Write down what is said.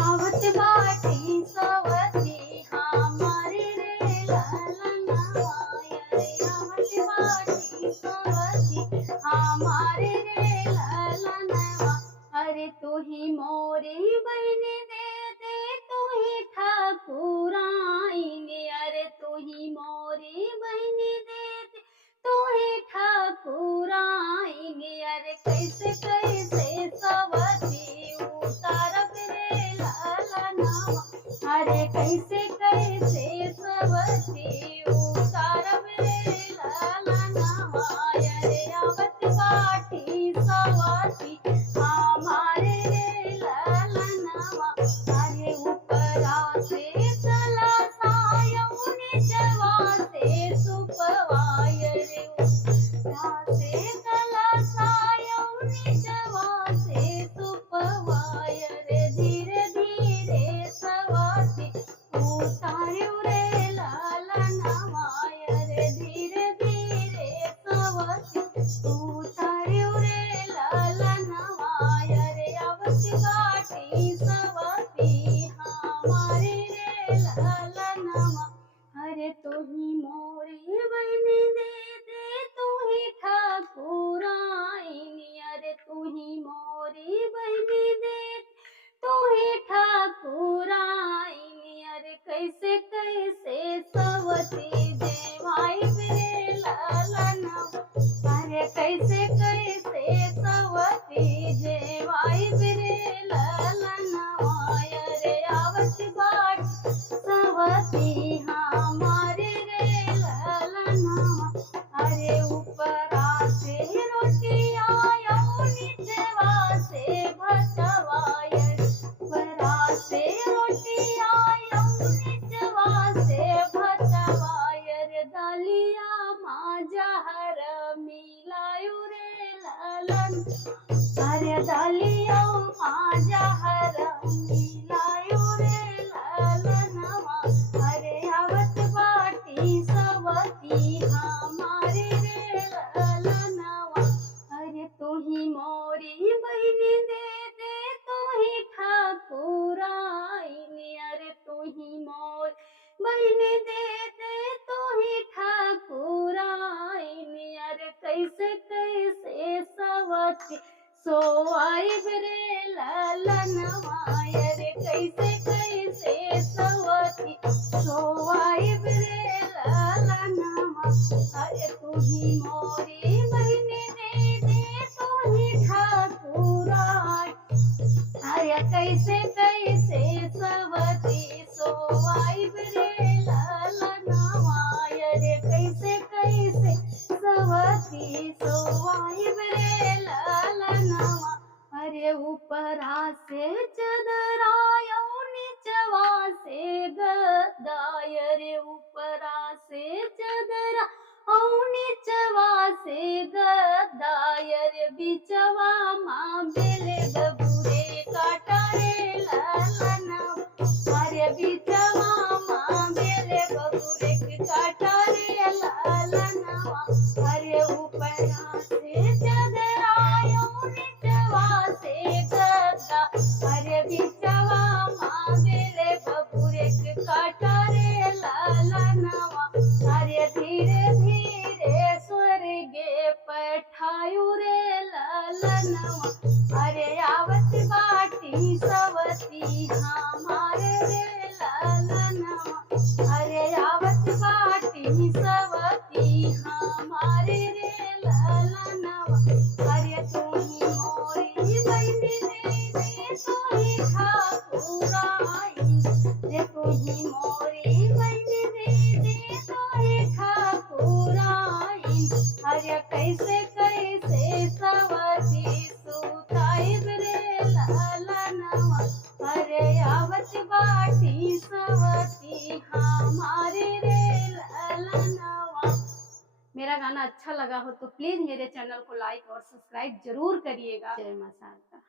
आवत बाटी सवती हमारे रे ललनवा अरे आवत बाटी सवती हमारे रे ललनवा। अरे तू ही मोरी बहनी दे तू ही ठाकुराइन। अरे तू ही मोरी बहनी दे तू ही ठाकुराइन। अरे कैसे कैसे सवती उतारब रे ललनवा। अरे कैसे कैसे सवती उतारब रे ललनवा। अरे आवत बाटी सवती हमारे रे ललनवा। अरे ऊपरा से चला सायौनी जवा से सुपवाय रे ऊपरा से चला सायौनी जवा से सुपवाय रे धीरे धीरे सवाती उतार्यो रे ललनवा। अरे धीरे धीरे सवाती उतार्यो रे ललनवा। अरे आवत बाटी सवती हमारे रे ललनवा। अरे तू ही मोरी बहनी दे तू ही ठाकुराइन। अरे तू ही मोरी बहनी दे तू ही ठाकुराइन। अरे कैसे कैसे सवती देवाई रे ललनवा। अरे कैसे कैसे सवती जेवाई रे ललनवा। अरे आवत बाटी सवती हमारे रे ललनवा। अरे ऊपरा से रोटिया नीचवा से भतवाय ऊपरा से रोटिया नीचवा से भतवाय रे दलिया माजा हर मिलायो रे ललन। अरे दलिया माजा हर मिलायो रे ललनवा। अरे आवत बाटी सवती हमारे रे ललनवा। अरे तू ही मोरी बहनी दे तू ही ठाकुराइन। अरे तू ही मोर बहनी दे तू ही ठाकुराइन। अरे कैसे कैसे सवती सोवाइब रे ललनवा। अरे कैसे कैसे सवती सोवाइब रे ललनवा। अरे तू ही मोरी बहनी दे तू ही ठाकुराइन। अरे कैसे कैसे सवती सोवाइब रे ललनवा। अरे कैसे कैसे सवती सोवाइब रे ललनवा। अरे ऊपरा से चदरायो नीचवा से गदाय रे ऊपरा से चदरा नीचवा से गदाय रे बिचवा माँ बेले बबूरे काटा रे ललनवा। अरे बिचवा माँ बेले बबूरे काटा रे ललनवा। अरे ऊपरा से चदरायो नीचवा से गदा। अरे बिचवा माँ बेले बबूरे काटा रे ललनवा। अरे धीरे धीरे स्वर्गे पठायो रे ललनवा। अरे आवत बाटी सवती हमारे रे ललनवा। अरे आवत बाटी सवती हमारे रे ललनवा। अरे तू ही मोरी बहनी दे तू ही ठाकुराइन। रे तू ही मोरी बहनी दे तू ही ठाकुराइन। अरे कैसे कैसे सवती सुताइब रे ललनवा। अरे आवत बाटी सवती हमारे रे ललनवा। मेरा गाना अच्छा लगा हो तो प्लीज मेरे चैनल को लाइक और सब्सक्राइब जरूर करिएगा। जय मां शारदा।